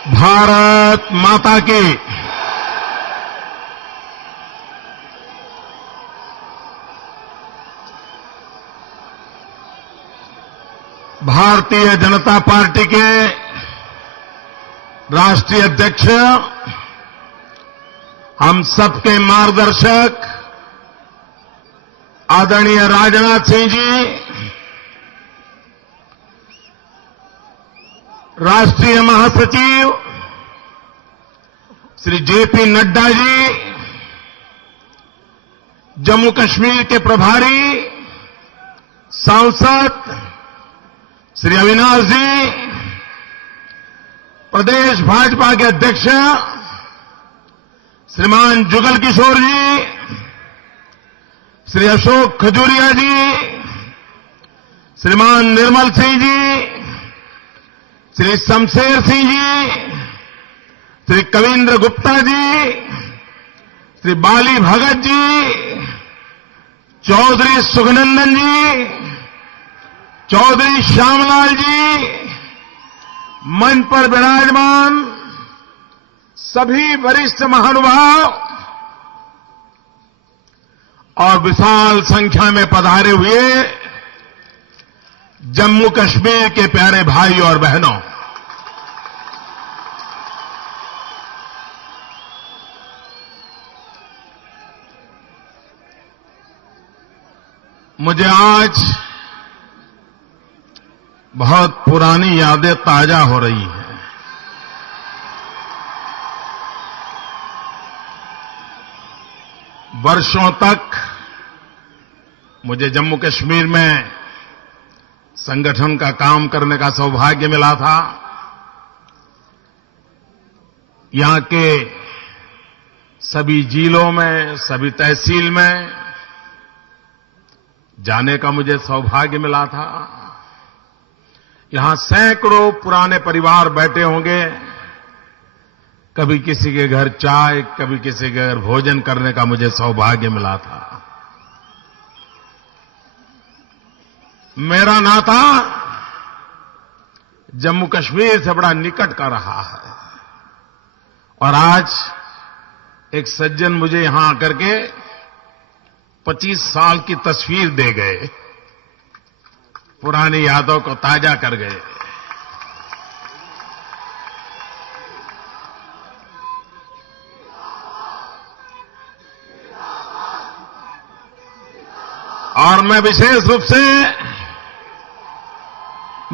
भारत माता की। भारतीय जनता पार्टी के राष्ट्रीय अध्यक्ष, हम सबके मार्गदर्शक आदरणीय राजनाथ सिंह जी, राष्ट्रीय महासचिव श्री जेपी नड्डा जी, जम्मू कश्मीर के प्रभारी सांसद श्री अविनाश जी, प्रदेश भाजपा के अध्यक्ष श्रीमान जुगल किशोर जी, श्री अशोक खजूरिया जी, श्रीमान निर्मल सिंह जी, श्री शमशेर सिंह जी, श्री कविंद्र गुप्ता जी, श्री बाली भगत जी, चौधरी सुखनंदन जी, चौधरी श्यामलाल जी, मंच पर विराजमान सभी वरिष्ठ महानुभाव और विशाल संख्या में पधारे हुए जम्मू कश्मीर के प्यारे भाई और बहनों, मुझे आज बहुत पुरानी यादें ताजा हो रही हैं। वर्षों तक मुझे जम्मू कश्मीर में संगठन का काम करने का सौभाग्य मिला था। यहां के सभी जिलों में, सभी तहसील में जाने का मुझे सौभाग्य मिला था। यहां सैकड़ों पुराने परिवार बैठे होंगे, कभी किसी के घर चाय, कभी किसी के घर भोजन करने का मुझे सौभाग्य मिला था। मेरा नाता जम्मू कश्मीर से बड़ा निकट का रहा है और आज एक सज्जन मुझे यहां आकर के 25 साल की तस्वीर दे गए, पुरानी यादों को ताजा कर गए। और मैं विशेष रूप से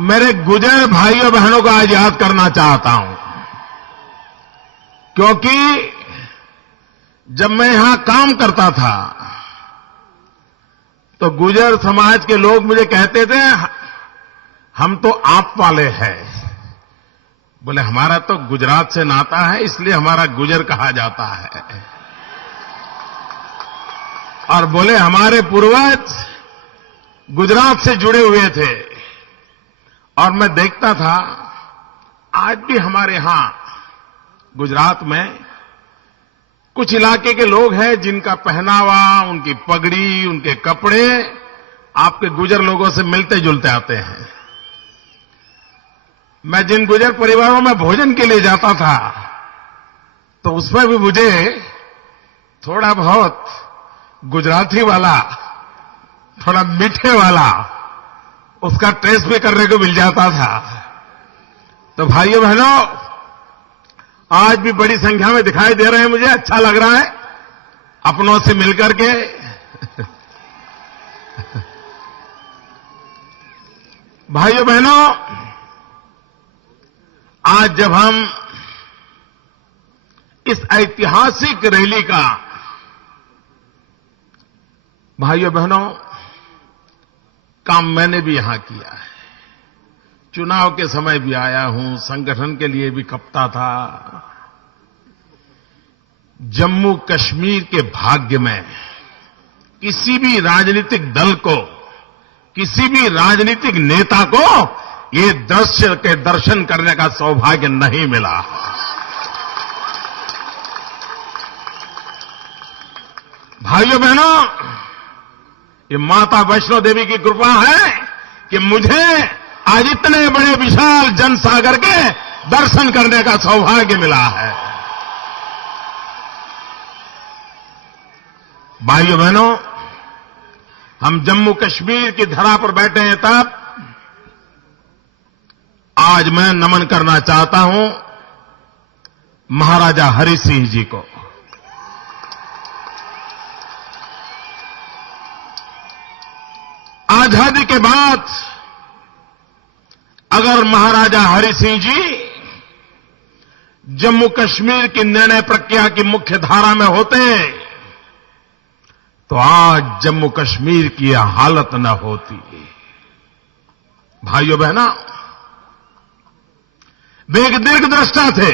मेरे गुजर भाइयों बहनों को आज याद करना चाहता हूं, क्योंकि जब मैं यहां काम करता था तो गुजर समाज के लोग मुझे कहते थे, हम तो आप वाले हैं। बोले हमारा तो गुजरात से नाता है, इसलिए हमारा गुजर कहा जाता है। और बोले हमारे पूर्वज गुजरात से जुड़े हुए थे। और मैं देखता था आज भी हमारे यहां गुजरात में कुछ इलाके के लोग हैं जिनका पहनावा, उनकी पगड़ी, उनके कपड़े आपके गुजर लोगों से मिलते जुलते आते हैं। मैं जिन गुजर परिवारों में भोजन के लिए जाता था तो उसमें भी मुझे थोड़ा बहुत गुजराती वाला, थोड़ा मीठे वाला उसका टेस्ट भी करने को मिल जाता था। तो भाइयों बहनों, आज भी बड़ी संख्या में दिखाई दे रहे हैं, मुझे अच्छा लग रहा है अपनों से मिलकर के। भाइयों बहनों, आज जब हम इस ऐतिहासिक रैली का, भाइयों बहनों, काम मैंने भी यहां किया है, चुनाव के समय भी आया हूं, संगठन के लिए भी कपता था। जम्मू कश्मीर के भाग्य में किसी भी राजनीतिक दल को, किसी भी राजनीतिक नेता को ये दृश्य के दर्शन करने का सौभाग्य नहीं मिला। भाइयों बहनों, ये माता वैष्णो देवी की कृपा है कि मुझे आज इतने बड़े विशाल जनसागर के दर्शन करने का सौभाग्य मिला है। भाइयों बहनों, हम जम्मू कश्मीर की धरा पर बैठे हैं, तब आज मैं नमन करना चाहता हूं महाराजा हरि सिंह जी को। आजादी के बाद अगर महाराजा हरि सिंह जी जम्मू कश्मीर की निर्णय प्रक्रिया की मुख्य धारा में होते तो आज जम्मू कश्मीर की यह हालत न होती। भाइयों बहनों, वे एक दीर्घदृष्टा थे।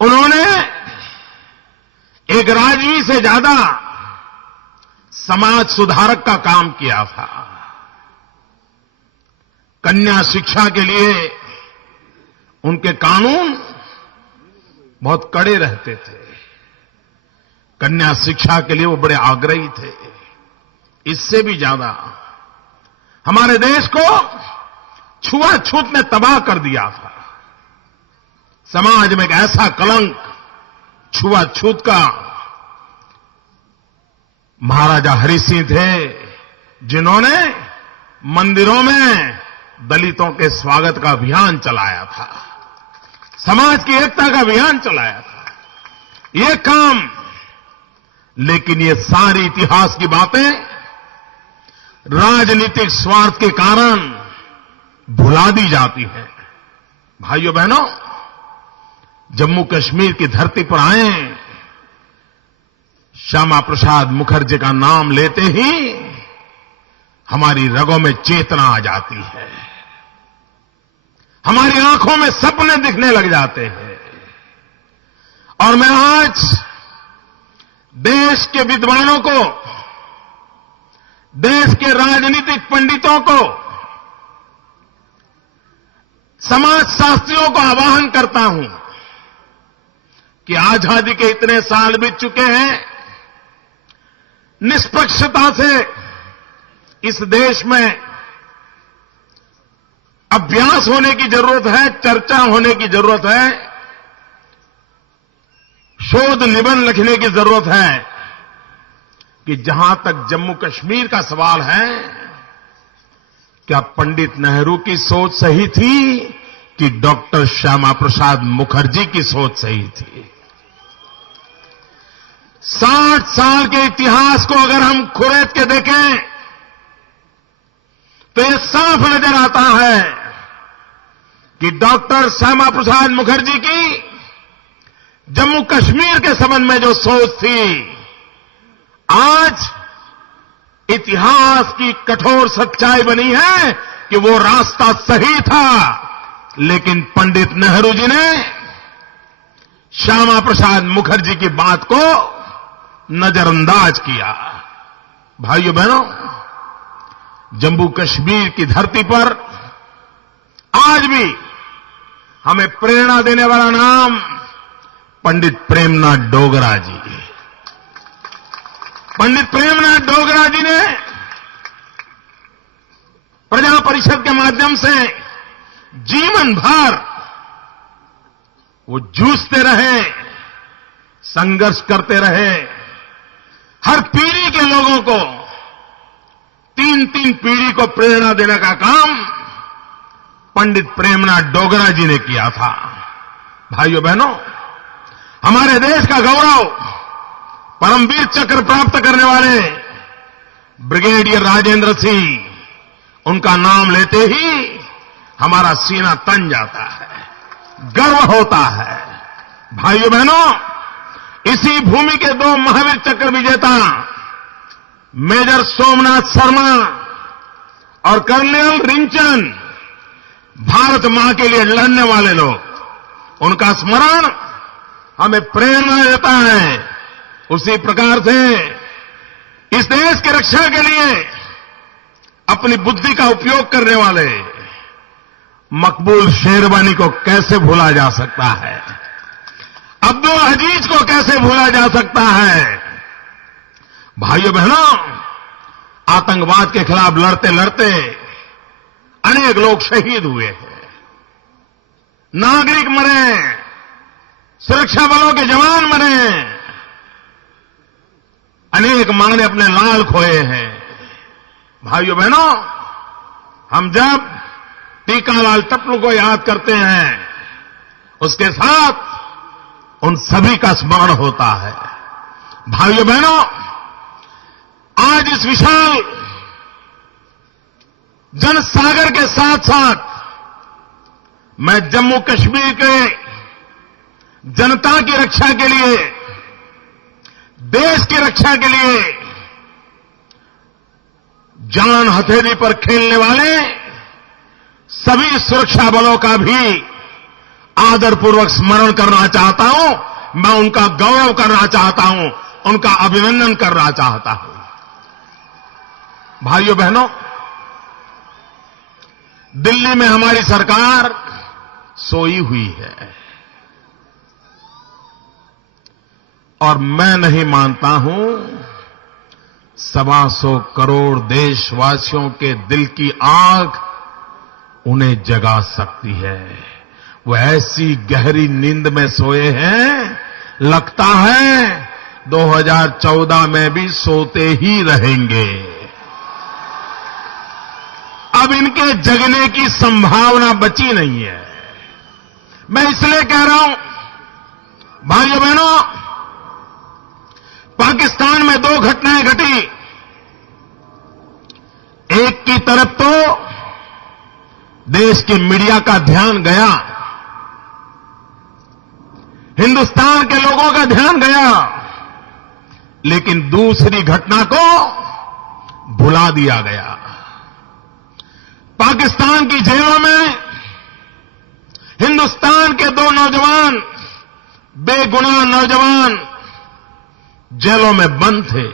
उन्होंने एक राजवी से ज्यादा समाज सुधारक का काम किया था। कन्या शिक्षा के लिए उनके कानून बहुत कड़े रहते थे। कन्या शिक्षा के लिए वो बड़े आग्रही थे। इससे भी ज्यादा हमारे देश को छुआछूत ने तबाह कर दिया था। समाज में एक ऐसा कलंक छुआछूत का महाराजा हरि सिंह थे, जिन्होंने मंदिरों में दलितों के स्वागत का अभियान चलाया था, समाज की एकता का अभियान चलाया था। ये काम, लेकिन ये सारी इतिहास की बातें राजनीतिक स्वार्थ के कारण भुला दी जाती हैं। भाइयों बहनों, जम्मू कश्मीर की धरती पर आए श्यामा प्रसाद मुखर्जी का नाम लेते ही हमारी रगों में चेतना आ जाती है, हमारी आंखों में सपने दिखने लग जाते हैं। और मैं आज देश के विद्वानों को, देश के राजनीतिक पंडितों को, समाजशास्त्रियों को आह्वान करता हूं कि आजादी के इतने साल बीत चुके हैं, निष्पक्षता से इस देश में अभ्यास होने की जरूरत है, चर्चा होने की जरूरत है, शोध निबंध लिखने की जरूरत है कि जहां तक जम्मू कश्मीर का सवाल है, क्या पंडित नेहरू की सोच सही थी कि डॉक्टर श्यामा प्रसाद मुखर्जी की सोच सही थी? 60 साल के इतिहास को अगर हम खुरेद के देखें तो यह साफ नजर आता है कि डॉक्टर श्यामा प्रसाद मुखर्जी की जम्मू कश्मीर के संबंध में जो सोच थी, आज इतिहास की कठोर सच्चाई बनी है कि वो रास्ता सही था, लेकिन पंडित नेहरू जी ने श्यामा प्रसाद मुखर्जी की बात को नजरअंदाज किया। भाइयों बहनों, जम्मू कश्मीर की धरती पर आज भी हमें प्रेरणा देने वाला नाम पंडित प्रेमनाथ डोगरा जी। पंडित प्रेमनाथ डोगरा जी ने प्रजा परिषद के माध्यम से जीवन भर वो जूझते रहे, संघर्ष करते रहे। हर पीढ़ी के लोगों को, 3-3 पीढ़ी को प्रेरणा देने का काम पंडित प्रेमनाथ डोगरा जी ने किया था। भाइयों बहनों, हमारे देश का गौरव परमवीर चक्र प्राप्त करने वाले ब्रिगेडियर राजेंद्र सिंह, उनका नाम लेते ही हमारा सीना तन जाता है, गर्व होता है। भाइयों बहनों, इसी भूमि के 2 महावीर चक्र विजेता मेजर सोमनाथ शर्मा और कर्नल रिंचन, भारत मां के लिए लड़ने वाले लोग, उनका स्मरण हमें प्रेरणा देता है। उसी प्रकार से इस देश की रक्षा के लिए अपनी बुद्धि का उपयोग करने वाले मकबूल शेरवानी को कैसे भूला जा सकता है? अब्दुल अजीज को कैसे भूला जा सकता है? भाइयों बहनों, आतंकवाद के खिलाफ लड़ते लड़ते अनेक लोग शहीद हुए हैं। नागरिक मरे, सुरक्षा बलों के जवान मरे, अनेक मां ने अपने लाल खोए हैं। भाइयों बहनों, हम जब टीकालाल टप्पू को याद करते हैं, उसके साथ उन सभी का स्मरण होता है। भाइयों बहनों, आज इस विशाल जनसागर के साथ साथ मैं जम्मू कश्मीर के जनता की रक्षा के लिए, देश की रक्षा के लिए जान हथेली पर खेलने वाले सभी सुरक्षा बलों का भी आदरपूर्वक स्मरण करना चाहता हूं। मैं उनका गौरव करना चाहता हूं, उनका अभिनंदन करना चाहता हूं। भाइयों बहनों, दिल्ली में हमारी सरकार सोई हुई है और मैं नहीं मानता हूं 125 करोड़ देशवासियों के दिल की आग उन्हें जगा सकती है। वो ऐसी गहरी नींद में सोए हैं, लगता है 2014 में भी सोते ही रहेंगे। अब इनके जगने की संभावना बची नहीं है। मैं इसलिए कह रहा हूं, भाइयों बहनों, पाकिस्तान में 2 घटनाएं घटी। एक की तरफ तो देश की मीडिया का ध्यान गया, हिंदुस्तान के लोगों का ध्यान गया, लेकिन दूसरी घटना को भुला दिया गया। पाकिस्तान की जेलों में हिंदुस्तान के 2 नौजवान, बेगुनाह नौजवान जेलों में बंद थे।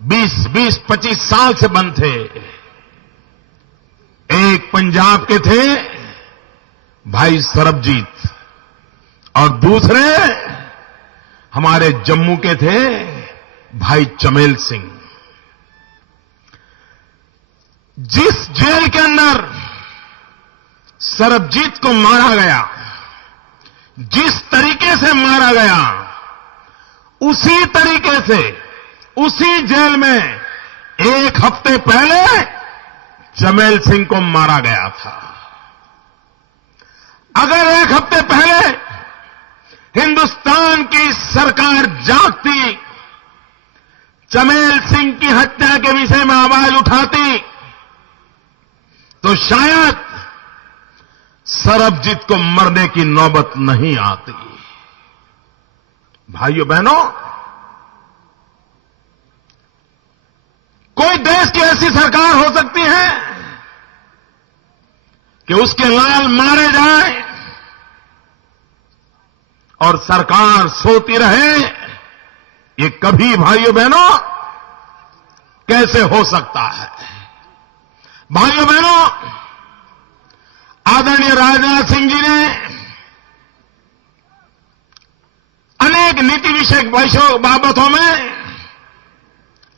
20-25 साल से बंद थे। एक पंजाब के थे भाई सरबजीत और दूसरे हमारे जम्मू के थे भाई चमेल सिंह। जिस जेल के अंदर सरबजीत को मारा गया, जिस तरीके से मारा गया, उसी तरीके से उसी जेल में 1 हफ्ते पहले चमेल सिंह को मारा गया था। अगर 1 हफ्ते पहले हिंदुस्तान की सरकार जागती, चमेल सिंह की हत्या के विषय में आवाज उठाती, तो शायद सरबजीत को मरने की नौबत नहीं आती। भाइयों बहनों, कोई देश की ऐसी सरकार हो सकती है कि उसके लाल मारे जाए और सरकार सोती रहे? ये कभी, भाइयों बहनों, कैसे हो सकता है? भाइयों बहनों, आदरणीय राजनाथ सिंह जी ने अनेक नीति विषयक बाबतों में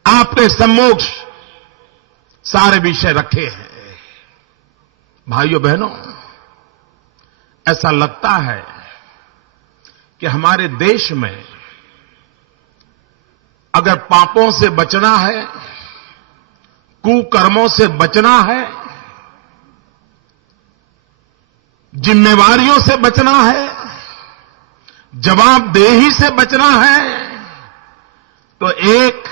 आपके सम्मुख सारे विषय रखे हैं। भाइयों बहनों, ऐसा लगता है कि हमारे देश में अगर पापों से बचना है, कुकर्मों से बचना है, जिम्मेवारियों से बचना है, जवाबदेही से बचना है, तो एक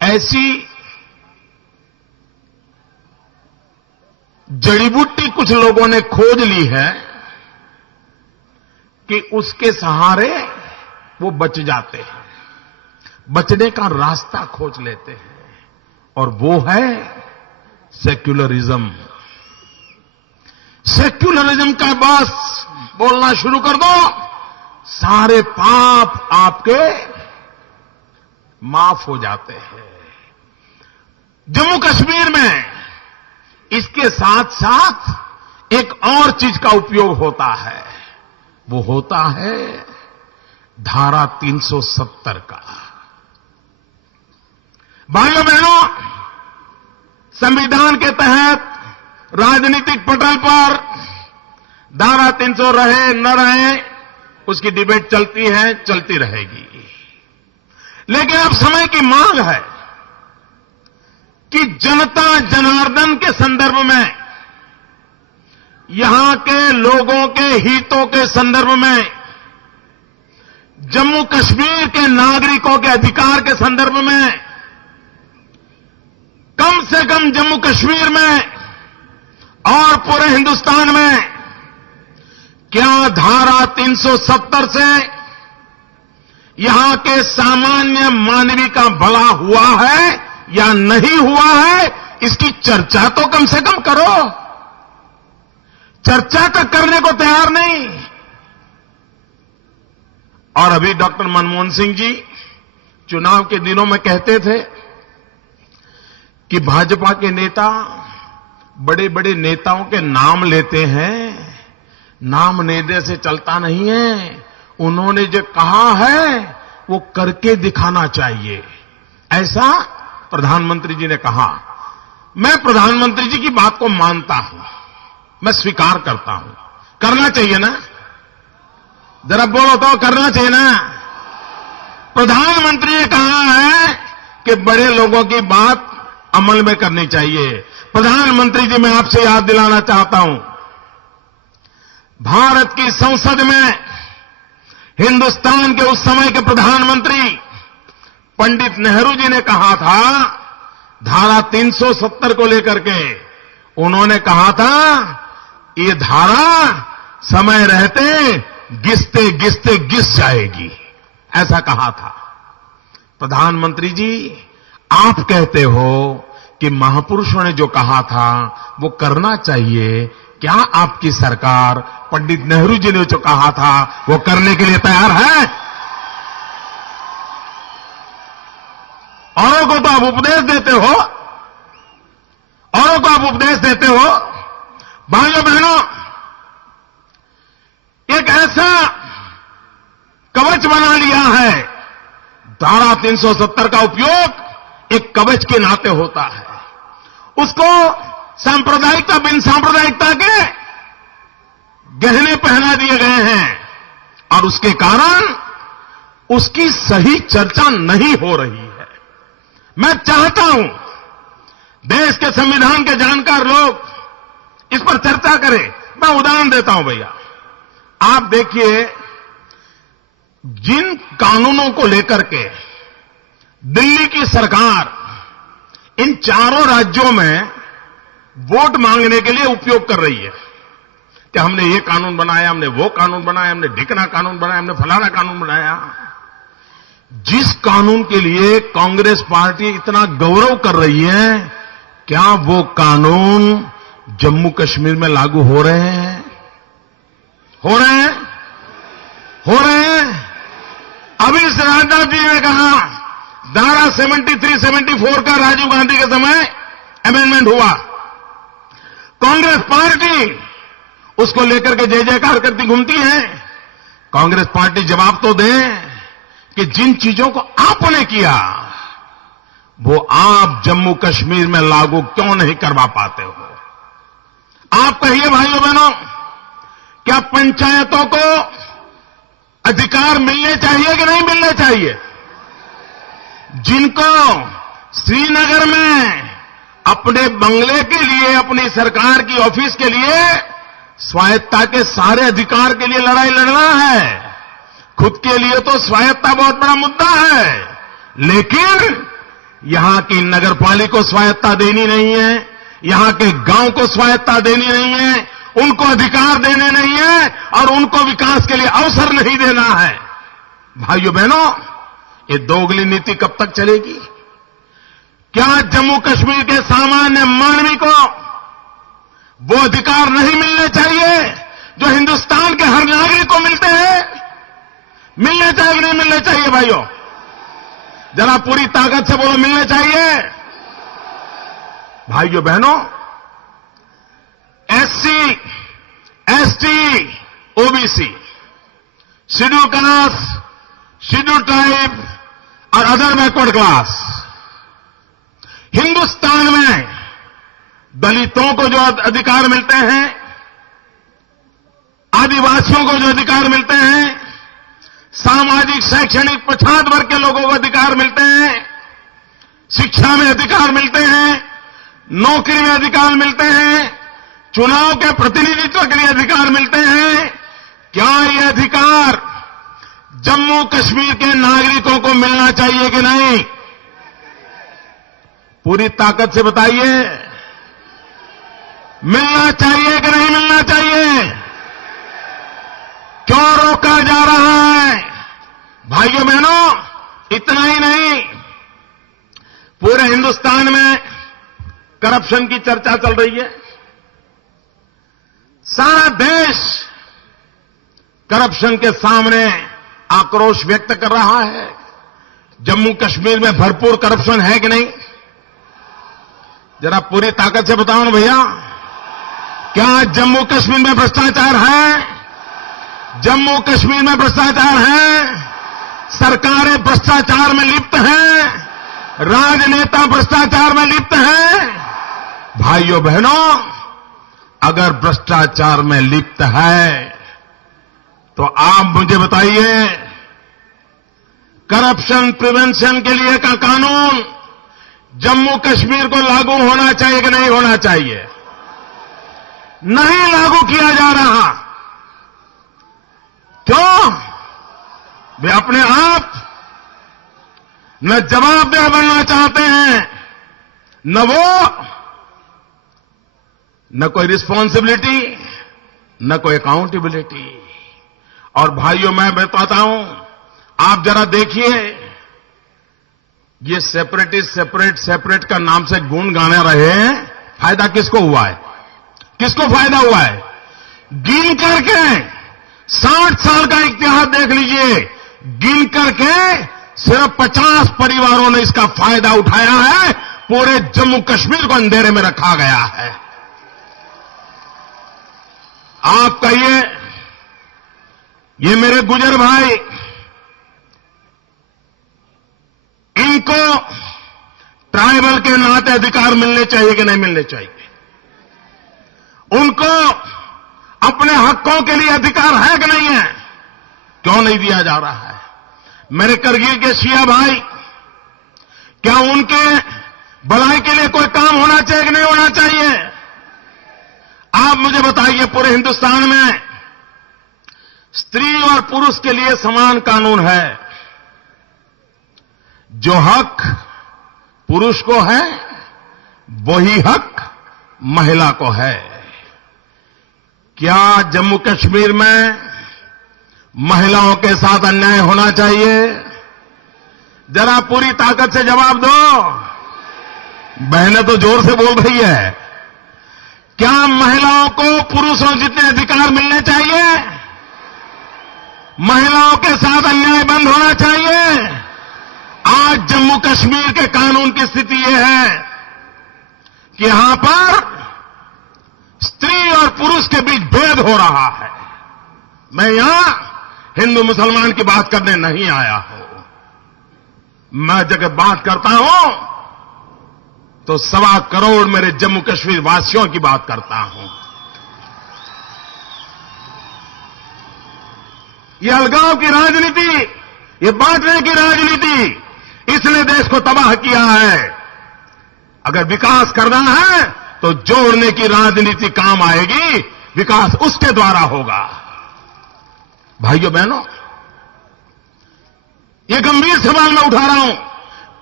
ऐसी जड़ी बूटी कुछ लोगों ने खोज ली है कि उसके सहारे वो बच जाते हैं, बचने का रास्ता खोज लेते हैं, और वो है सेक्युलरिज्म। सेक्युलरिज्म का बस बोलना शुरू कर दो, सारे पाप आपके माफ हो जाते हैं। जम्मू कश्मीर में इसके साथ साथ एक और चीज का उपयोग होता है, वो होता है धारा 370 का। भाइयों बहनों, संविधान के तहत राजनीतिक पटल पर धारा 300 रहे न रहे उसकी डिबेट चलती है, चलती रहेगी। लेकिन अब समय की मांग है कि जनता जनार्दन के संदर्भ में, यहां के लोगों के हितों के संदर्भ में, जम्मू कश्मीर के नागरिकों के अधिकार के संदर्भ में, कम से कम जम्मू कश्मीर में और पूरे हिंदुस्तान में क्या धारा 370 से यहां के सामान्य मानवी का भला हुआ है या नहीं हुआ है, इसकी चर्चा तो कम से कम करो। चर्चा तक करने को तैयार नहीं। और अभी डॉक्टर मनमोहन सिंह जी चुनाव के दिनों में कहते थे कि भाजपा के नेता बड़े बड़े नेताओं के नाम लेते हैं, नाम लेने से चलता नहीं है, उन्होंने जो कहा है वो करके दिखाना चाहिए, ऐसा प्रधानमंत्री जी ने कहा। मैं प्रधानमंत्री जी की बात को मानता हूं, मैं स्वीकार करता हूं। करना चाहिए ना, जरा बोलो तो, करना चाहिए ना। प्रधानमंत्री ने कहा है कि बड़े लोगों की बात अमल में करनी चाहिए। प्रधानमंत्री जी, मैं आपसे याद दिलाना चाहता हूं, भारत की संसद में हिंदुस्तान के उस समय के प्रधानमंत्री पंडित नेहरू जी ने कहा था, धारा 370 को लेकर के उन्होंने कहा था, ये धारा समय रहते घिसते घिसते घिस जाएगी, ऐसा कहा था। प्रधानमंत्री जी, आप कहते हो कि महापुरुषों ने जो कहा था वो करना चाहिए, क्या आपकी सरकार पंडित नेहरू जी ने जो कहा था वो करने के लिए तैयार है? औरों को तो आप उपदेश देते हो, औरों को आप उपदेश देते हो। भाइयों बहनों, एक ऐसा कवच बना लिया है, धारा 370 का उपयोग एक कवच के नाते होता है। उसको सांप्रदायिकता बिन सांप्रदायिकता के गहने पहना दिए गए हैं और उसके कारण उसकी सही चर्चा नहीं हो रही है। मैं चाहता हूं देश के संविधान के जानकार लोग इस पर चर्चा करें। मैं उदाहरण देता हूं भैया, आप देखिए, जिन कानूनों को लेकर के दिल्ली की सरकार इन चारों राज्यों में वोट मांगने के लिए उपयोग कर रही है कि हमने ये कानून बनाया, हमने वो कानून बनाया, हमने ढिकना कानून बनाया, हमने फलाना कानून बनाया। जिस कानून के लिए कांग्रेस पार्टी इतना गौरव कर रही है, क्या वो कानून जम्मू कश्मीर में लागू हो रहे हैं? हो रहे हैं? हो रहे हैं? अभी राजनाथ जी ने कहा, धारा 73, 74 का राजीव गांधी के समय अमेंडमेंट हुआ, कांग्रेस पार्टी उसको लेकर के जय जयकार करती घूमती है। कांग्रेस पार्टी जवाब तो दे कि जिन चीजों को आपने किया वो आप जम्मू कश्मीर में लागू क्यों नहीं करवा पाते हो? आप कहिए भाइयों बहनों, क्या पंचायतों को अधिकार मिलने चाहिए कि नहीं मिलने चाहिए? जिनको श्रीनगर में अपने बंगले के लिए, अपनी सरकार की ऑफिस के लिए स्वायत्ता के सारे अधिकार के लिए लड़ाई लड़ना है, खुद के लिए तो स्वायत्ता बहुत बड़ा मुद्दा है, लेकिन यहां की नगरपालिका को स्वायत्ता देनी नहीं है, यहां के गांव को स्वायत्ता देनी नहीं है, उनको अधिकार देने नहीं है और उनको विकास के लिए अवसर नहीं देना है। भाइयों बहनों, ये दोगली नीति कब तक चलेगी? क्या जम्मू कश्मीर के सामान्य मानवी को वो अधिकार नहीं मिलने चाहिए जो हिंदुस्तान के हर नागरिक को मिलते हैं? मिलने चाहिए कि नहीं मिलने चाहिए भाइयों? जरा पूरी ताकत से बोलो, मिलने चाहिए। भाइयों बहनों, SC, ST, OBC, schedule caste, schedule tribe और अदर बैकवर्ड क्लास, हिंदुस्तान में दलितों को जो अधिकार मिलते हैं आदिवासियों को जो अधिकार मिलते हैं, सामाजिक शैक्षणिक पछात वर्ग के लोगों को अधिकार मिलते हैं, शिक्षा में अधिकार मिलते हैं, नौकरी में अधिकार मिलते हैं, चुनाव के प्रतिनिधित्व के लिए अधिकार मिलते हैं, क्या ये अधिकार जम्मू कश्मीर के नागरिकों को मिलना चाहिए कि नहीं? पूरी ताकत से बताइए, मिलना चाहिए कि नहीं मिलना चाहिए? क्यों रोका जा रहा है? भाइयों बहनों, इतना ही नहीं, पूरे हिंदुस्तान में करप्शन की चर्चा चल रही है। सारा देश करप्शन के सामने आक्रोश व्यक्त कर रहा है। जम्मू कश्मीर में भरपूर करप्शन है कि नहीं? जरा पूरी ताकत से बताओ ना भैया, क्या जम्मू कश्मीर में भ्रष्टाचार है? जम्मू कश्मीर में भ्रष्टाचार है? सरकारें भ्रष्टाचार में लिप्त हैं? राजनेता भ्रष्टाचार में लिप्त हैं? भाइयों बहनों, अगर भ्रष्टाचार में लिप्त है तो आप मुझे बताइए, करप्शन प्रिवेंशन के लिए का कानून जम्मू कश्मीर को लागू होना चाहिए कि नहीं होना चाहिए? नहीं लागू किया जा रहा। क्यों? वे अपने आप न जवाबदेह बनना चाहते हैं, न कोई रिस्पॉन्सिबिलिटी, न कोई अकाउंटेबिलिटी। और भाइयों, मैं बताता हूं, आप जरा देखिए, ये सेपरेटिस्ट सेपरेट का नाम से गुण गाने रहे हैं, फायदा किसको हुआ है? किसको फायदा हुआ है? गिन करके 60 साल का इतिहास देख लीजिए, गिन करके सिर्फ 50 परिवारों ने इसका फायदा उठाया है। पूरे जम्मू कश्मीर को अंधेरे में रखा गया है। आप कहिए, ये मेरे गुजर भाई, इनको ट्राइबल के नाते अधिकार मिलने चाहिए कि नहीं मिलने चाहिए? उनको अपने हकों के लिए अधिकार है कि नहीं है? क्यों नहीं दिया जा रहा है? मेरे करगिल के शिया भाई, क्या उनके भलाई के लिए कोई काम होना चाहिए कि नहीं होना चाहिए? आप मुझे बताइए, पूरे हिंदुस्तान में स्त्री और पुरुष के लिए समान कानून है। जो हक पुरुष को है, वही हक महिला को है। क्या जम्मू कश्मीर में महिलाओं के साथ अन्याय होना चाहिए? जरा पूरी ताकत से जवाब दो। बहनें तो जोर से बोल रही है। क्या महिलाओं को पुरुषों जितने अधिकार मिलने चाहिए? महिलाओं के साथ अन्याय बंद होना चाहिए। आज जम्मू कश्मीर के कानून की स्थिति यह है कि यहां पर स्त्री और पुरुष के बीच भेद हो रहा है। मैं यहां हिंदू मुसलमान की बात करने नहीं आया हूं। मैं जब बात करता हूं तो 1.25 करोड़ मेरे जम्मू कश्मीर वासियों की बात करता हूं। ये अलगाव की राजनीति, ये बांटने की राजनीति, इसने देश को तबाह किया है। अगर विकास करना है तो जोड़ने की राजनीति काम आएगी, विकास उसके द्वारा होगा। भाइयों बहनों, ये गंभीर सवाल मैं उठा रहा हूं।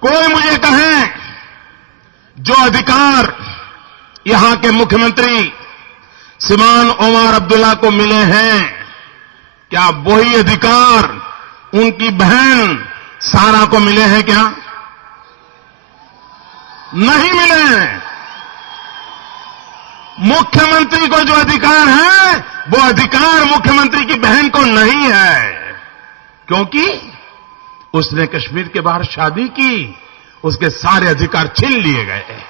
कोई मुझे कहे, जो अधिकार यहां के मुख्यमंत्री श्रीमान ओमर अब्दुल्ला को मिले हैं, क्या वही अधिकार उनकी बहन सारा को मिले हैं? क्या नहीं मिले हैं? मुख्यमंत्री को जो अधिकार है, वो अधिकार मुख्यमंत्री की बहन को नहीं है, क्योंकि उसने कश्मीर के बाहर शादी की, उसके सारे अधिकार छीन लिए गए।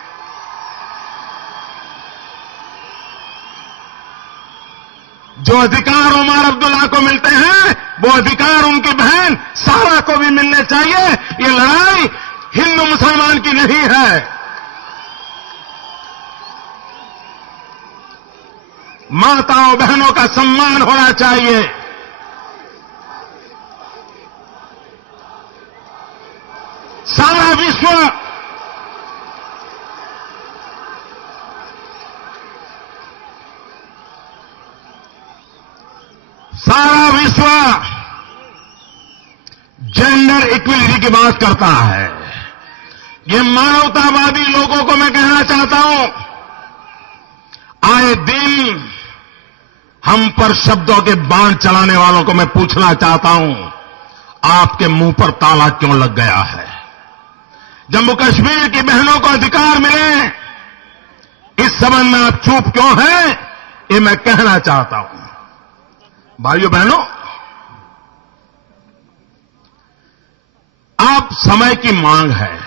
जो अधिकार ओमर अब्दुल्ला को मिलते हैं, वो अधिकार उनकी बहन सारा को भी मिलने चाहिए। ये लड़ाई हिंदू मुसलमान की नहीं है। माताओं बहनों का सम्मान होना चाहिए। सारा विश्व जेंडर इक्वलिटी की बात करता है। ये मानवतावादी लोगों को मैं कहना चाहता हूं, आए दिन हम पर शब्दों के बाण चलाने वालों को मैं पूछना चाहता हूं, आपके मुंह पर ताला क्यों लग गया है? जम्मू कश्मीर की बहनों को अधिकार मिले, इस संबंध में आप चुप क्यों हैं? ये मैं कहना चाहता हूं। भाइयों बहनों, अब समय की मांग है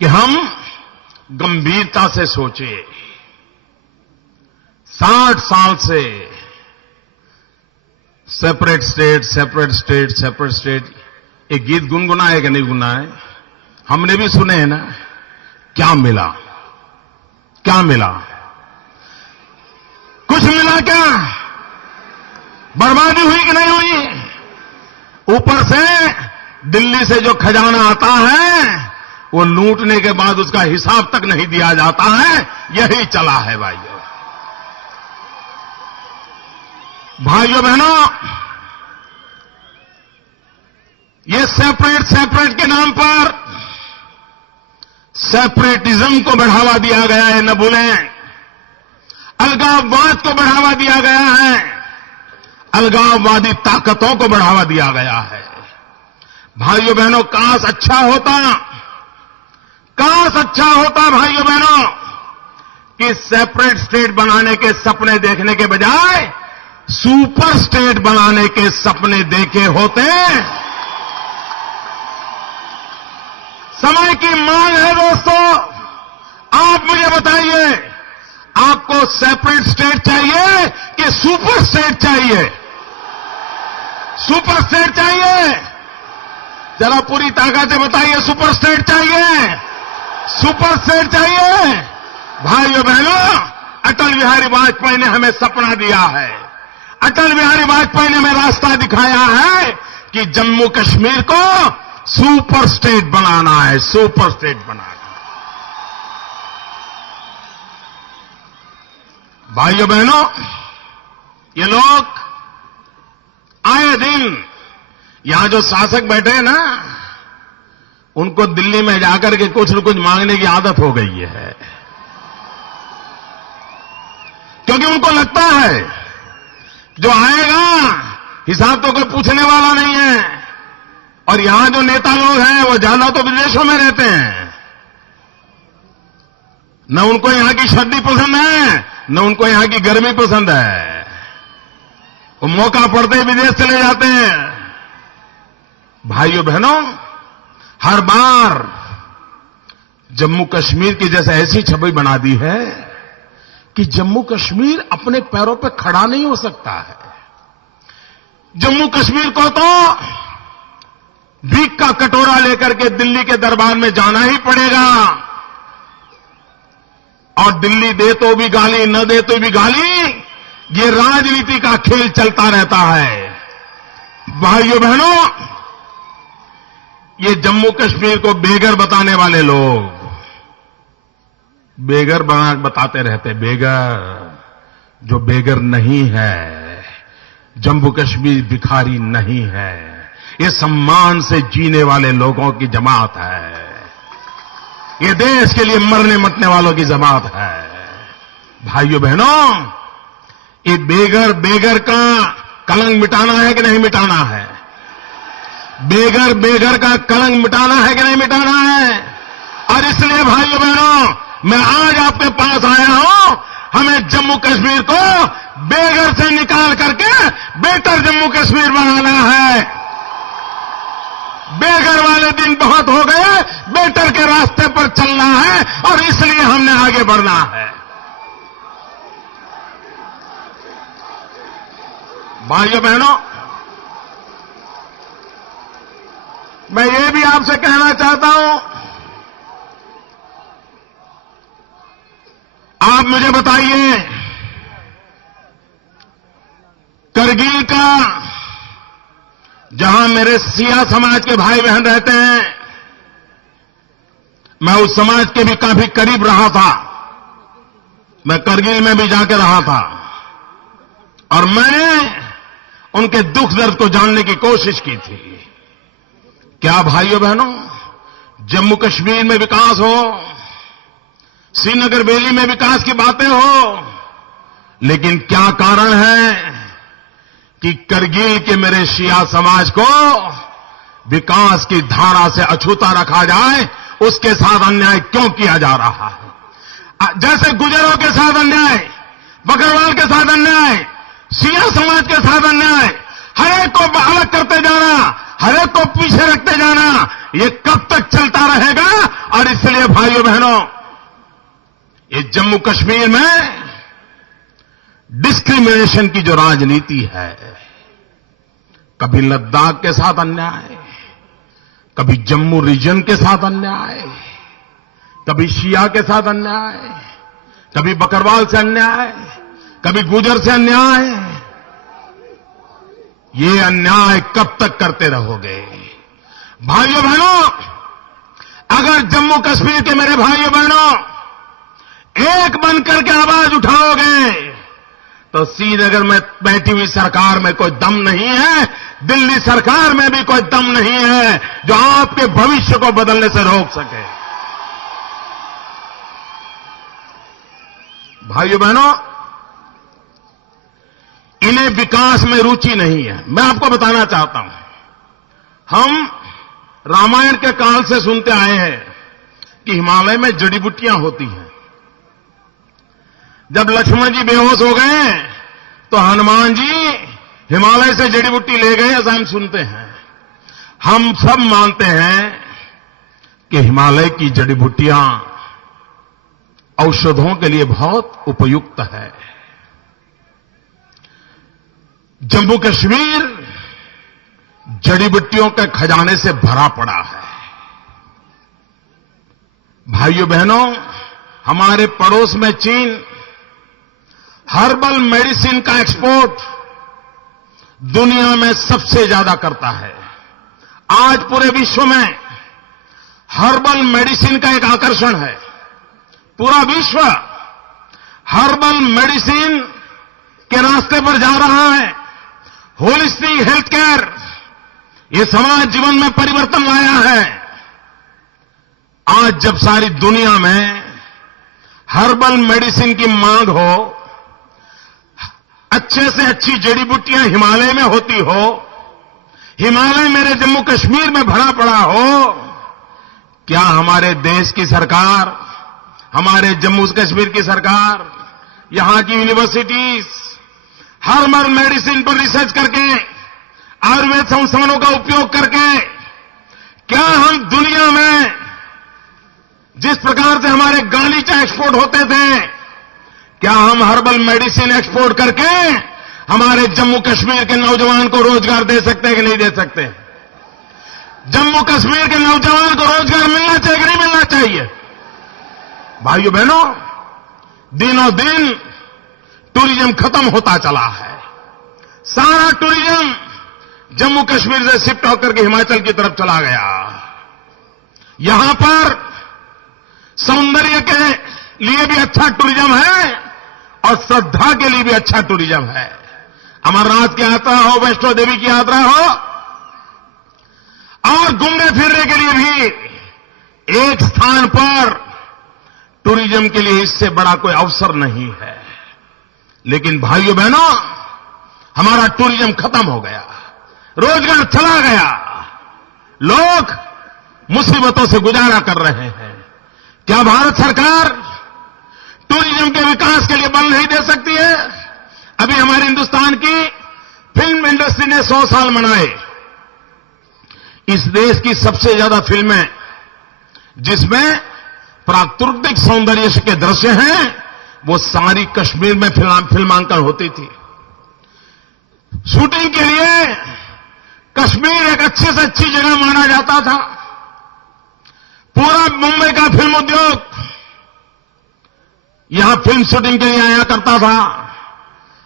कि हम गंभीरता से सोचें। 60 साल से separate state, separate state, separate state, एक गीत गुनगुनाए कि नहीं गुनगुनाए? हमने भी सुने हैं ना। क्या मिला? क्या मिला? कुछ मिला क्या? बर्बादी हुई कि नहीं हुई? ऊपर से दिल्ली से जो खजाना आता है, वो लूटने के बाद उसका हिसाब तक नहीं दिया जाता है। यही चला है भाइयों। भाइयों बहनों, ये सेपरेट सेपरेट के नाम पर सेपरेटिज्म को बढ़ावा दिया गया है। न भूलें, अलगाववाद को बढ़ावा दिया गया है, अलगाववादी ताकतों को बढ़ावा दिया गया है। भाइयों बहनों, काश अच्छा होता, काश अच्छा होता भाइयों बहनों, कि सेपरेट स्टेट बनाने के सपने देखने के बजाय सुपर स्टेट बनाने के सपने देखे होते। समय की मांग है दोस्तों। आप मुझे बताइए, आपको सेपरेट स्टेट चाहिए कि सुपर स्टेट चाहिए? सुपर स्टेट चाहिए? जरा पूरी ताकत से बताइए, सुपर स्टेट चाहिए? सुपर स्टेट चाहिए? भाइयों बहनों, अटल बिहारी वाजपेयी ने हमें सपना दिया है। अटल बिहारी वाजपेयी ने हमें रास्ता दिखाया है कि जम्मू कश्मीर को सुपर स्टेट बनाना है, सुपर स्टेट बनाना है। भाइयों बहनों, ये लोग आए दिन यहां जो शासक बैठे हैं ना, उनको दिल्ली में जाकर के कुछ न कुछ मांगने की आदत हो गई है। क्योंकि उनको लगता है जो आएगा हिसाब तो कोई पूछने वाला नहीं है। और यहां जो नेता लोग हैं वो ज्यादा तो विदेशों में रहते हैं। न उनको यहां की सर्दी पसंद है, न उनको यहां की गर्मी पसंद है। वो मौका पड़ते ही विदेश चले जाते हैं। भाइयों बहनों, हर बार जम्मू कश्मीर की जैसे ऐसी छवि बना दी है कि जम्मू कश्मीर अपने पैरों पर खड़ा नहीं हो सकता है। जम्मू कश्मीर को तो भीख का कटोरा लेकर के दिल्ली के दरबार में जाना ही पड़ेगा। और दिल्ली दे तो भी गाली, न दे तो भी गाली, ये राजनीति का खेल चलता रहता है। भाइयों बहनों, ये जम्मू कश्मीर को बेघर बताने वाले लोग बेघर बताते रहते। बेघर, जो बेघर नहीं है, जम्मू कश्मीर भिखारी नहीं है, ये सम्मान से जीने वाले लोगों की जमात है। ये देश के लिए मरने मटने वालों की जमात है। भाइयों बहनों, ये बेघर का कलंक मिटाना है कि नहीं मिटाना है? बेघर का कलंक मिटाना है कि नहीं मिटाना है? और इसलिए भाइयों बहनों, मैं आज आपके पास आया हूं। हमें जम्मू कश्मीर को बेघर से निकाल करके बेहतर जम्मू कश्मीर बनाना है। बेघर वाले दिन बहुत हो गए, बेहतर के रास्ते पर चलना है और इसलिए हमने आगे बढ़ना है। भाइयों बहनों, मैं ये भी आपसे कहना चाहता हूं, आप मुझे बताइए, करगिल का, जहां मेरे सिया समाज के भाई बहन रहते हैं, मैं उस समाज के भी काफी करीब रहा था। मैं करगिल में भी जाकर रहा था और मैंने उनके दुख दर्द को जानने की कोशिश की थी। क्या भाइयों बहनों, जम्मू कश्मीर में विकास हो, श्रीनगर वैली में विकास की बातें हो, लेकिन क्या कारण है कि करगिल के मेरे शिया समाज को विकास की धारा से अछूता रखा जाए? उसके साथ अन्याय क्यों किया जा रहा है? जैसे गुजरों के साथ अन्याय, बकरवाल के साथ अन्याय, शिया समाज के साथ अन्याय, हर एक को अलग करते जाना, हर एक को पीछे रखते जाना, ये कब तक चलता रहेगा? और इसलिए भाइयों बहनों, ये जम्मू कश्मीर में डिस्क्रिमिनेशन की जो राजनीति है, कभी लद्दाख के साथ अन्याय, कभी जम्मू रीजन के साथ अन्याय, कभी शिया के साथ अन्याय, कभी बकरवाल से अन्याय, कभी गुजर से अन्याय, ये अन्याय कब तक करते रहोगे? भाइयों बहनों, अगर जम्मू कश्मीर के मेरे भाइयों बहनों एक बन करके आवाज उठाओगे तो श्रीनगर में बैठी हुई सरकार में कोई दम नहीं है, दिल्ली सरकार में भी कोई दम नहीं है जो आपके भविष्य को बदलने से रोक सके। भाइयों बहनों, इन्हें विकास में रुचि नहीं है। मैं आपको बताना चाहता हूं, हम रामायण के काल से सुनते आए हैं कि हिमालय में जड़ी बूटियां होती हैं। जब लक्ष्मण जी बेहोश हो गए तो हनुमान जी हिमालय से जड़ी बूटी ले गए, ऐसा हम सुनते हैं। हम सब मानते हैं कि हिमालय की जड़ी बूटियां औषधों के लिए बहुत उपयुक्त है। जम्मू कश्मीर जड़ी बूटियों के खजाने से भरा पड़ा है। भाइयों बहनों, हमारे पड़ोस में चीन हर्बल मेडिसिन का एक्सपोर्ट दुनिया में सबसे ज्यादा करता है। आज पूरे विश्व में हर्बल मेडिसिन का एक आकर्षण है। पूरा विश्व हर्बल मेडिसिन के रास्ते पर जा रहा है। होलिस्टिक हेल्थ केयर, ये समाज जीवन में परिवर्तन लाया है। आज जब सारी दुनिया में हर्बल मेडिसिन की मांग हो, अच्छे से अच्छी जड़ी बूटियां हिमालय में होती हो, हिमालय मेरे जम्मू कश्मीर में भरा पड़ा हो, क्या हमारे देश की सरकार, हमारे जम्मू कश्मीर की सरकार, यहां की यूनिवर्सिटीज हर्बल मेडिसिन पर रिसर्च करके, आयुर्वेद संस्थानों का उपयोग करके, क्या हम दुनिया में जिस प्रकार से हमारे गालीचा एक्सपोर्ट होते थे, क्या हम हर्बल मेडिसिन एक्सपोर्ट करके हमारे जम्मू कश्मीर के नौजवान को रोजगार दे सकते हैं कि नहीं दे सकते? जम्मू कश्मीर के नौजवान को रोजगार मिलना चाहिए कि नहीं मिलना चाहिए? भाइयों बहनों, दिनों दिन टूरिज्म खत्म होता चला है। सारा टूरिज्म जम्मू कश्मीर से शिफ्ट होकर के हिमाचल की तरफ चला गया। यहां पर सौंदर्य के लिए भी अच्छा टूरिज्म है और श्रद्धा के लिए भी अच्छा टूरिज्म है। अमरनाथ की यात्रा हो, वैष्णो देवी की यात्रा हो, और घूमने फिरने के लिए भी एक स्थान पर टूरिज्म के लिए इससे बड़ा कोई अवसर नहीं है। लेकिन भाइयों बहनों, हमारा टूरिज्म खत्म हो गया, रोजगार चला गया, लोग मुसीबतों से गुजारा कर रहे हैं। क्या भारत सरकार टूरिज्म के विकास के लिए बल नहीं दे सकती है? अभी हमारे हिंदुस्तान की फिल्म इंडस्ट्री ने 100 साल मनाए। इस देश की सबसे ज्यादा फिल्में जिसमें प्राकृतिक सौंदर्य के दृश्य हैं, वो सारी कश्मीर में फिल्मांकन होती थी। शूटिंग के लिए कश्मीर एक अच्छे से अच्छी जगह माना जाता था। पूरा मुंबई का फिल्म उद्योग यहां फिल्म शूटिंग के लिए आया करता था।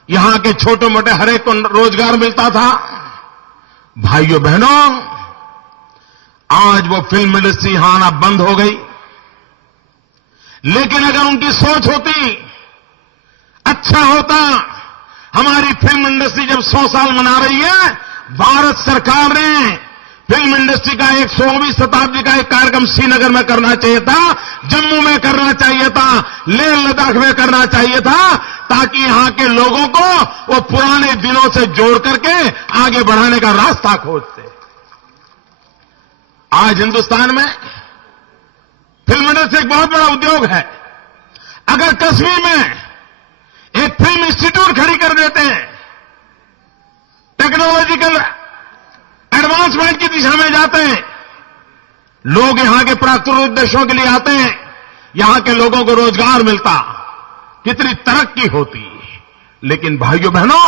यहां के छोटे मोटे हर एक को रोजगार मिलता था। भाइयों बहनों, आज वो फिल्म इंडस्ट्री यहां आना बंद हो गई। लेकिन अगर उनकी सोच होती, अच्छा होता। हमारी फिल्म इंडस्ट्री जब 100 साल मना रही है, भारत सरकार ने फिल्म इंडस्ट्री का 100वीं शताब्दी का एक कार्यक्रम श्रीनगर में करना चाहिए था, जम्मू में करना चाहिए था, लेह लद्दाख में करना चाहिए था, ताकि यहां के लोगों को वो पुराने दिनों से जोड़ करके आगे बढ़ाने का रास्ता खोजते। आज हिंदुस्तान में फिल्म इंडस्ट्री एक बहुत बड़ा उद्योग है। अगर कश्मीर में एक फिल्म इंस्टीट्यूट खड़ी कर देते हैं, टेक्नोलॉजिकल एडवांसमेंट की दिशा में जाते हैं, लोग यहां के प्राकृतिक देशों के लिए आते हैं, यहां के लोगों को रोजगार मिलता, कितनी तरक्की होती। लेकिन भाइयों बहनों,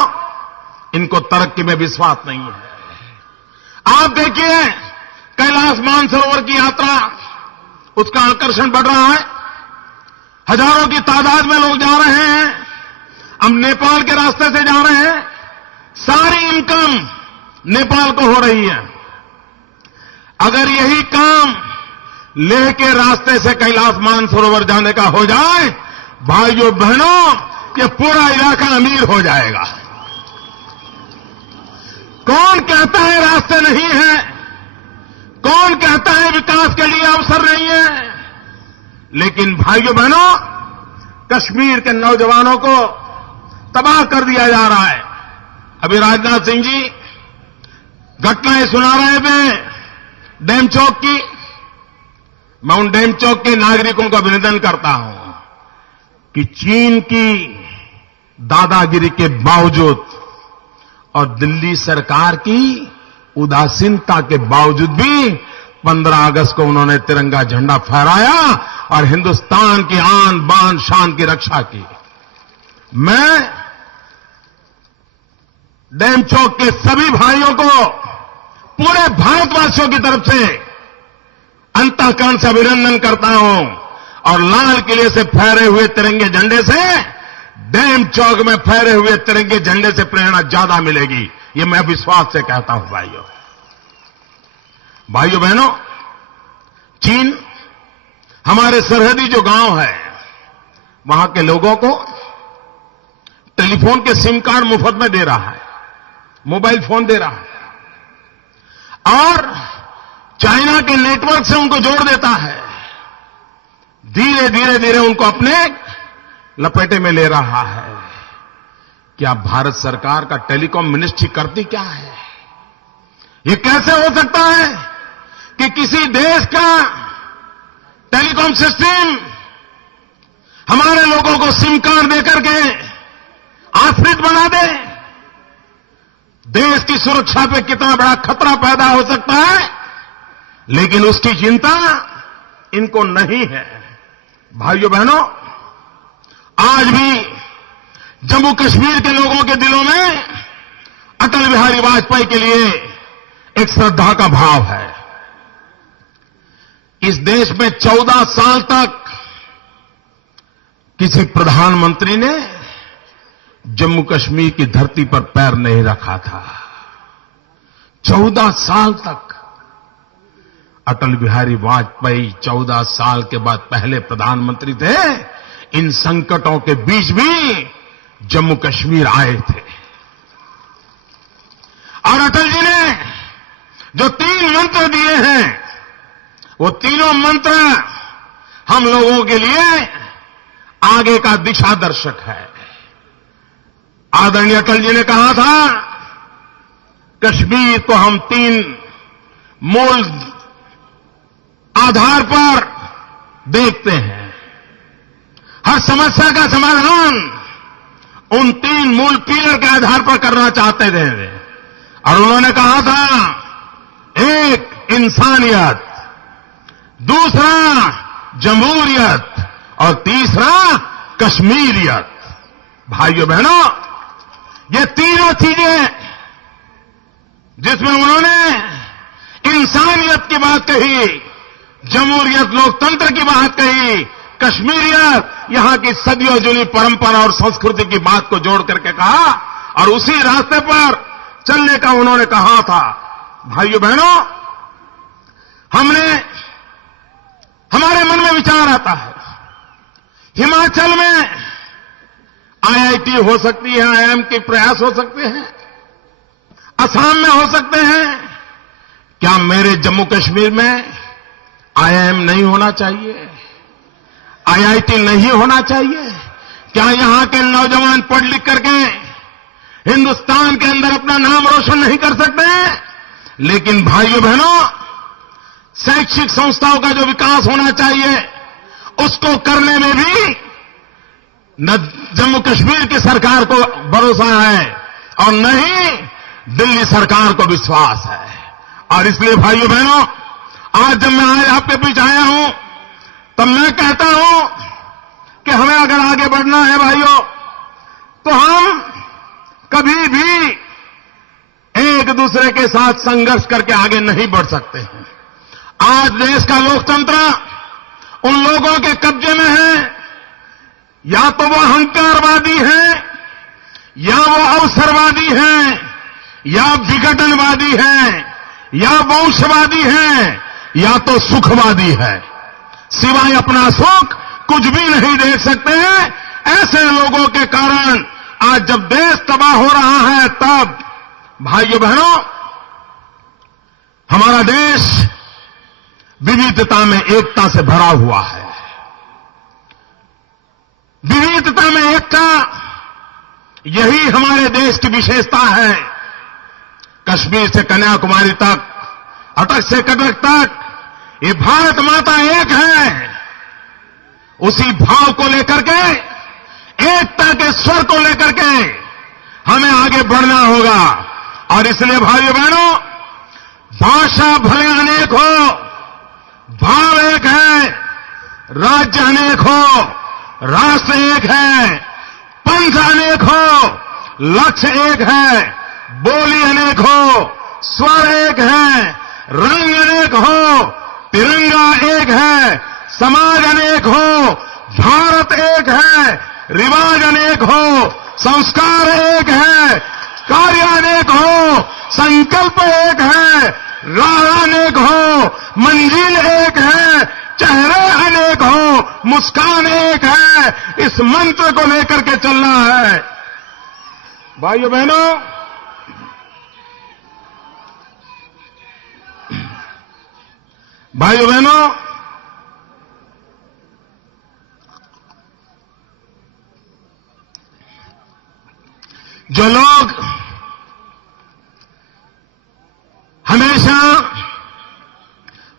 इनको तरक्की में विश्वास नहीं है। आप देखिए, कैलाश मानसरोवर की यात्रा, उसका आकर्षण बढ़ रहा है, हजारों की तादाद में लोग जा रहे हैं। अब नेपाल के रास्ते से जा रहे हैं, सारी इनकम नेपाल को हो रही है। अगर यही काम लेह के रास्ते से कैलाश मानसरोवर जाने का हो जाए, भाइयों बहनों, ये पूरा इलाका अमीर हो जाएगा। कौन कहता है रास्ते नहीं है? कौन कहता है विकास के लिए अवसर नहीं है? लेकिन भाइयों बहनों, कश्मीर के नौजवानों को तबाह कर दिया जा रहा है। अभी राजनाथ सिंह जी घटनाएं सुना रहे थे डैम चौक की। मैं उन डैम चौक के नागरिकों का अभिनंदन करता हूं कि चीन की दादागिरी के बावजूद और दिल्ली सरकार की उदासीनता के बावजूद भी 15 अगस्त को उन्होंने तिरंगा झंडा फहराया और हिंदुस्तान की आन बान शान की रक्षा की। मैं डैम चौक के सभी भाइयों को पूरे भारतवासियों की तरफ से अंतःकरण से अभिनंदन करता हूं और लाल किले से फहरे हुए तिरंगे झंडे से डैम चौक में फहरे हुए तिरंगे झंडे से प्रेरणा ज्यादा मिलेगी, ये मैं विश्वास से कहता हूं। भाइयों बहनों, चीन हमारे सरहदी जो गांव है, वहां के लोगों को टेलीफोन के सिम कार्ड मुफ्त में दे रहा है, मोबाइल फोन दे रहा है और चाइना के नेटवर्क से उनको जोड़ देता है। धीरे धीरे धीरे उनको अपने लपेटे में ले रहा है। क्या भारत सरकार का टेलीकॉम मिनिस्ट्री करती क्या है? ये कैसे हो सकता है कि किसी देश का टेलीकॉम सिस्टम हमारे लोगों को सिम कार्ड देकर के आश्रित बना दे? देश की सुरक्षा पे कितना बड़ा खतरा पैदा हो सकता है, लेकिन उसकी चिंता इनको नहीं है। भाइयों बहनों, आज भी जम्मू कश्मीर के लोगों के दिलों में अटल बिहारी वाजपेयी के लिए एक श्रद्धा का भाव है। इस देश में 14 साल तक किसी प्रधानमंत्री ने जम्मू कश्मीर की धरती पर पैर नहीं रखा था। 14 साल तक अटल बिहारी वाजपेयी 14 साल के बाद पहले प्रधानमंत्री थे। इन संकटों के बीच भी जम्मू कश्मीर आए थे और अटल जी ने जो 3 मंत्र दिए हैं, वो तीनों मंत्र हम लोगों के लिए आगे का दिशा दर्शक है। आदरणीय अटल जी ने कहा था, कश्मीर को हम 3 मूल आधार पर देखते हैं। हर समस्या का समाधान उन 3 मूल पिलर के आधार पर करना चाहते थे और उन्होंने कहा था, एक इंसानियत, दूसरा जमहूरियत और तीसरा कश्मीरियत। भाइयों बहनों, ये तीनों चीजें जिसमें उन्होंने इंसानियत की बात कही, जमहूरियत लोकतंत्र की बात कही, कश्मीरियत, यहां की सदियों जुनी परंपरा और संस्कृति की बात को जोड़ करके कहा और उसी रास्ते पर चलने का उन्होंने कहा था। भाइयों बहनों, हमारे मन में विचार आता है, हिमाचल में आईआईटी हो सकती है, आईआईएम के प्रयास हो सकते हैं, असम में हो सकते हैं, क्या मेरे जम्मू कश्मीर में आईआईएम नहीं होना चाहिए? आईआईटी नहीं होना चाहिए? क्या यहां के नौजवान पढ़ लिख करके हिंदुस्तान के अंदर अपना नाम रोशन नहीं कर सकते? लेकिन भाइयों बहनों, शैक्षिक संस्थाओं का जो विकास होना चाहिए उसको करने में भी न जम्मू कश्मीर की सरकार को भरोसा है और न ही दिल्ली सरकार को विश्वास है। और इसलिए भाइयों बहनों, आज जब मैं आज आपके बीच आया हूं तब मैं कहता हूं कि हमें अगर आगे बढ़ना है भाइयों, तो हम कभी भी एक दूसरे के साथ संघर्ष करके आगे नहीं बढ़ सकते हैं। आज देश का लोकतंत्र उन लोगों के कब्जे में है, या तो वो अहंकारवादी हैं, या वो अवसरवादी हैं, या विघटनवादी हैं, या वंशवादी हैं, या तो सुखवादी है। सिवाय अपना सुख कुछ भी नहीं देख सकते हैं। ऐसे लोगों के कारण आज जब देश तबाह हो रहा है, तब भाइयों बहनों, हमारा देश विविधता में एकता से भरा हुआ है। विविधता में एकता, यही हमारे देश की विशेषता है। कश्मीर से कन्याकुमारी तक, अटक से कटक तक, ये भारत माता एक है। उसी भाव को लेकर के, एकता के स्वर को लेकर के हमें आगे बढ़ना होगा। और इसलिए भाइयों बहनों, भाषा भले अनेक हो, भाव एक है, राज्य अनेक हो, राष्ट्र एक है, पंथ अनेक हो, लक्ष्य एक है, बोली अनेक हो, स्वर एक है, रंग अनेक हो, तिरंगा एक है, समाज अनेक हो, भारत एक है, रिवाज अनेक हो, संस्कार एक है, कार्य अनेक हो, संकल्प एक है, राह अनेक हो, मंजिल एक है, चेहरे अनेक हो, मुस्कान एक है। इस मंत्र को लेकर के चलना है। भाइयों बहनों, भाइयों बहनों, जो लोग हमेशा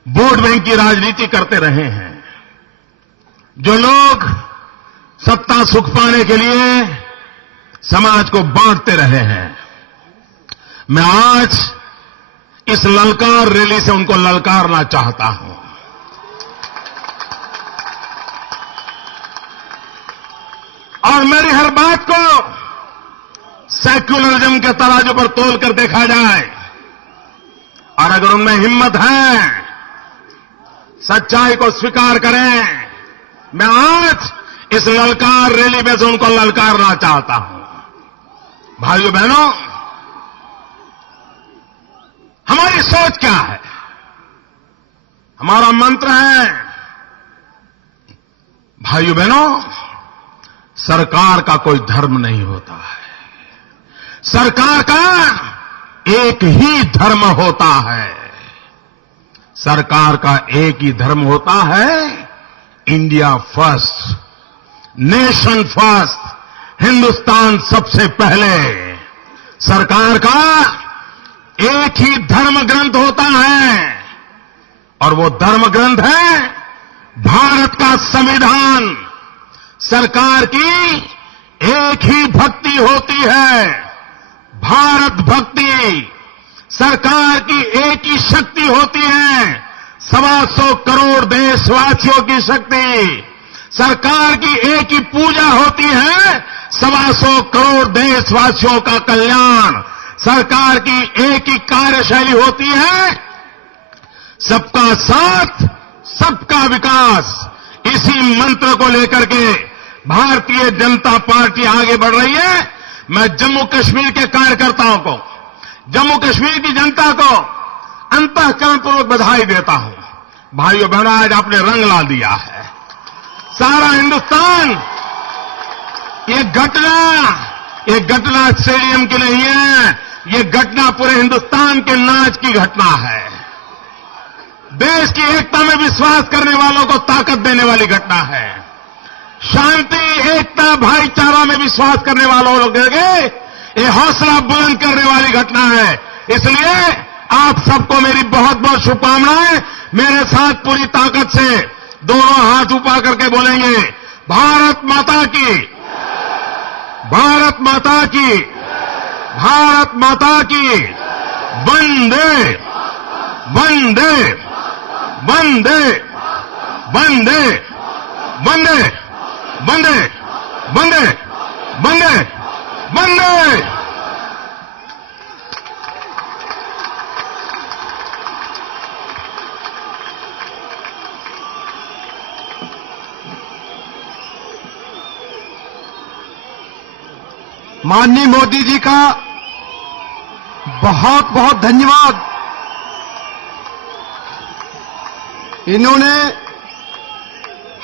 वोट बैंक की राजनीति करते रहे हैं, जो लोग सत्ता सुख पाने के लिए समाज को बांटते रहे हैं, मैं आज इस ललकार रैली से उनको ललकारना चाहता हूं। और मेरी हर बात को सेक्युलरिज्म के तराजू पर तोल कर देखा जाए, और अगर उनमें हिम्मत है, सच्चाई को स्वीकार करें, मैं आज इस ललकार रैली में से उनको ललकारना चाहता हूं। भाइयों बहनों, हमारी सोच क्या है? हमारा मंत्र है, भाइयों बहनों, सरकार का कोई धर्म नहीं होता है, सरकार का एक ही धर्म होता है। सरकार का एक ही धर्म होता है, India first, nation first, Hindustan सबसे पहले। सरकार का एक ही धर्म ग्रंथ होता है, और वो धर्म ग्रंथ है भारत का संविधान। सरकार की एक ही भक्ति होती है, भारत भक्ति। सरकार की एक ही शक्ति होती है, 125 करोड़ देशवासियों की शक्ति। सरकार की एक ही पूजा होती है, 125 करोड़ देशवासियों का कल्याण। सरकार की एक ही कार्यशैली होती है, सबका साथ, सबका विकास। इसी मंत्र को लेकर के भारतीय जनता पार्टी आगे बढ़ रही है। मैं जम्मू कश्मीर के कार्यकर्ताओं को, जम्मू कश्मीर की जनता को अंतःकरणपूर्वक बधाई देता हूं। भाइयों बहनों, आज आपने रंग ला दिया है। सारा हिंदुस्तान, ये घटना स्टेडियम की नहीं है, ये घटना पूरे हिंदुस्तान के नाच की घटना है। देश की एकता में विश्वास करने वालों को ताकत देने वाली घटना है। शांति, एकता, भाईचारा में विश्वास करने वालों लोग ये हौसला बुलंद करने वाली घटना है। इसलिए आप सबको मेरी बहुत बहुत शुभकामनाएं। मेरे साथ पूरी ताकत से दोनों हाथ ऊपर करके बोलेंगे, भारत माता की, भारत माता की, भारत माता की, वंदे वंदे वंदे वंदे वंदे वंदे वंदे वंदे वंदे। माननीय मोदी जी का बहुत बहुत धन्यवाद। इन्होंने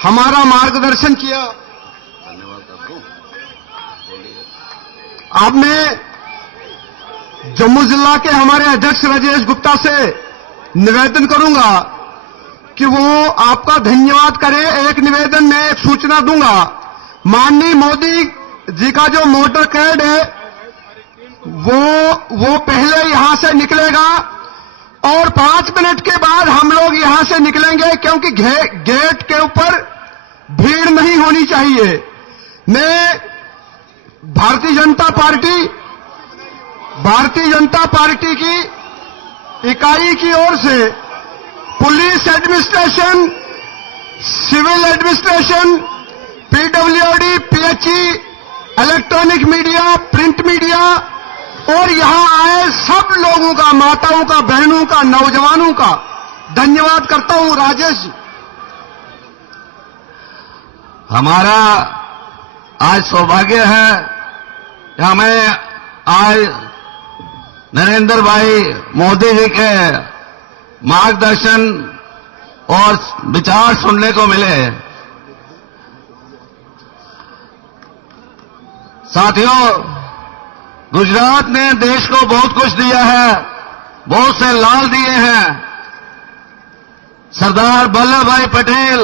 हमारा मार्गदर्शन किया। अब मैं जम्मू जिला के हमारे अध्यक्ष राजेश गुप्ता से निवेदन करूंगा कि वो आपका धन्यवाद करें। एक निवेदन में एक सूचना दूंगा। माननीय मोदी जी का जो मोटर कैड है वो पहले यहां से निकलेगा और 5 मिनट के बाद हम लोग यहां से निकलेंगे, क्योंकि गेट के ऊपर भीड़ नहीं होनी चाहिए। मैं भारतीय जनता पार्टी की इकाई की ओर से police administration, civil administration, PWD, PHE, electronic media, print media और यहां आए सब लोगों का, माताओं का, बहनों का, नौजवानों का धन्यवाद करता हूं। राजेश जी, हमारा आज सौभाग्य है कि हमें आज नरेंद्र भाई मोदी जी के मार्गदर्शन और विचार सुनने को मिले। साथियों, गुजरात ने देश को बहुत कुछ दिया है, बहुत से लाल दिए हैं। सरदार वल्लभ भाई पटेल